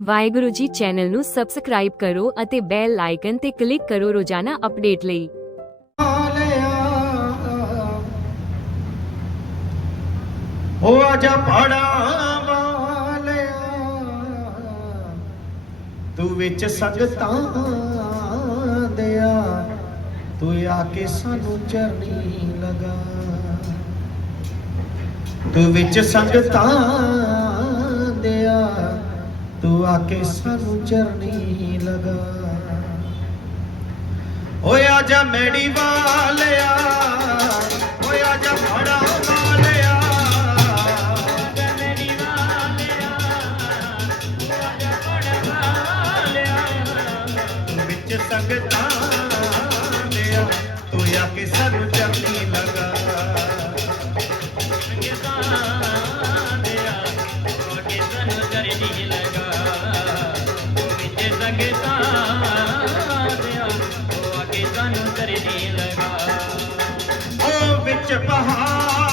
Waheguru ji channel ਨੂੰ subscribe ਕਰੋ ਅਤੇ ਬੈਲ ਆਈਕਨ ਤੇ ਕਲਿੱਕ ਕਰੋ ਰੋਜ਼ਾਨਾ ਅਪਡੇਟ ਲਈ। ਹੋ ਆਜਾ ਪੜਾ ਵਾਲਿਆ, ਤੂੰ ਵਿੱਚ ਸੰਗਤਾਂ ਦਿਆ, ਤੂੰ ਆ ਕੇ ਸਾਨੂੰ ਚਰਨੀ ਲਗਾ। ਤੂੰ ਵਿੱਚ ਸੰਗਤਾਂ ਦਿਆ ਤੂੰ ਆ ਕੇ ਸਾਨੂੰ ਚਰਨੀ ਲਗਾ। ਓਏ ਜਾ ਮੈੜੀ ਵਾਲਿਆ, ਓਏ ਆਜਾ ਫੜਾ ਫੜਾ ਵਾਲਿਆ। ਤੂੰ ਵਿੱਚ ਸੰਗਤਾਂ ਲਿਆ, ਤੂੰ ਆ ਕੇ ਸਾਨੂੰ ਚਰਨੀ ਲਗਾ। ਸੰਗਤਾਂ ਲਿਆ ਤੂੰ ਆ ਕੇ ਸਾਨੂੰ ਚਰਨੀ ਵਿੱਚ ਉਹ ਅੱਗੇ ਸਾਨੂੰ ਕਰਨੀ ਲਗਾ। ਉਹ ਵਿੱਚ ਪਹਾੜਾਂ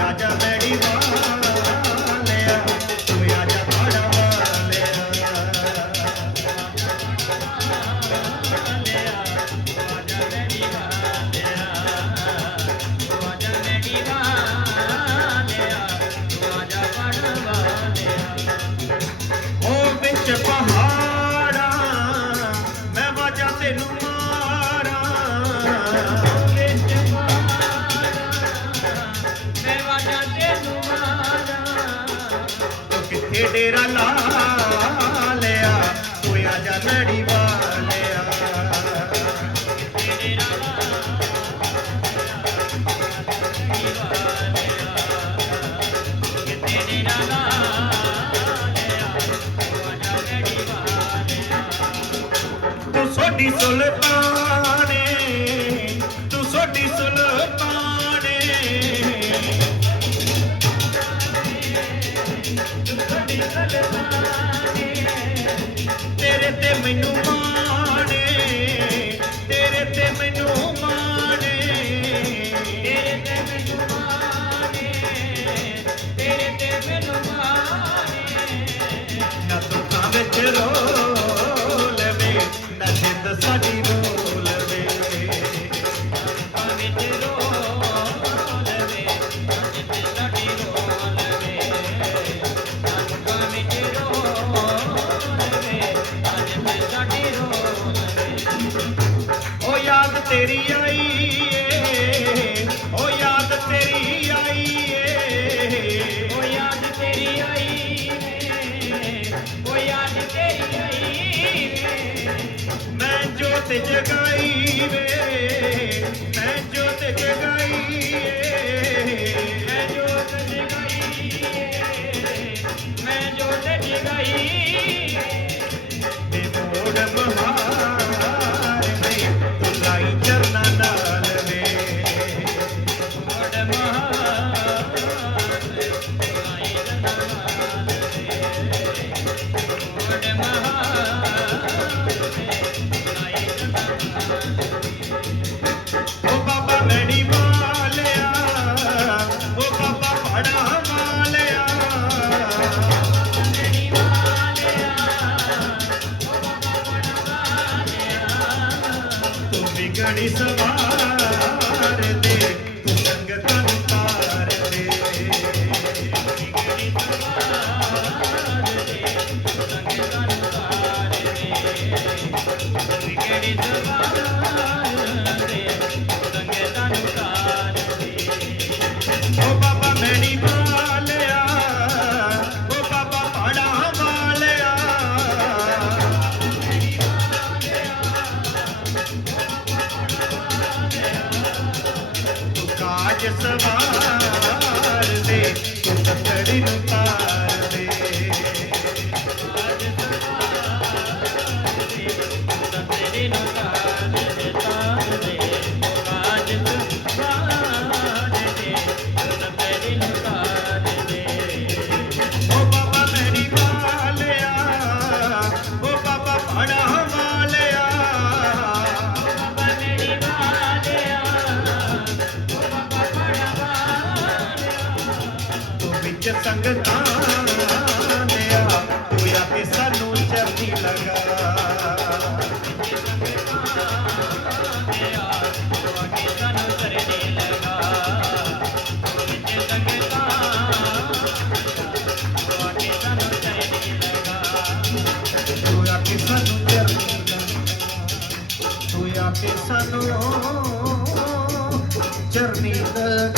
ਆਜਾ ਮੈੜੀ ਵਾਲਿਆ ਤੂੰ ਕਿੱਥੇ ਡੇਰਾ ਲਾ ਲਿਆ ਤੂੰ ਆਜਾ ਲੜੀ ਵਾਲਿਆ। ਤੂੰ ਸੋਡੀ ਸੁਲਤਾਨੇ ਤੇਰੀ ਆਈ ਏ ਓ ਯਾਦ ਤੇਰੀ ਆਈ ਏ ਓ ਯਾਦ ਤੇਰੀ ਆਈ ਏ ਓ ਯਾਦ ਤੇਰੀ ਆਈ ਏ ਮੈਂ ਜੋਤ ਜਗਾਈ ਵੇ। Anissa. சவாரி ਵਿੱਚ ਸੰਗਤਾਂ ਨੇ ਆ ਤੂੰ ਸਾਨੂੰ ਚਰਨੀ ਲਗਾ ਤੂੰ ਆ ਤੂੰ ਆ ਕੇ ਸਾਨੂੰ ਚਰਨੀ ਲਗਾ।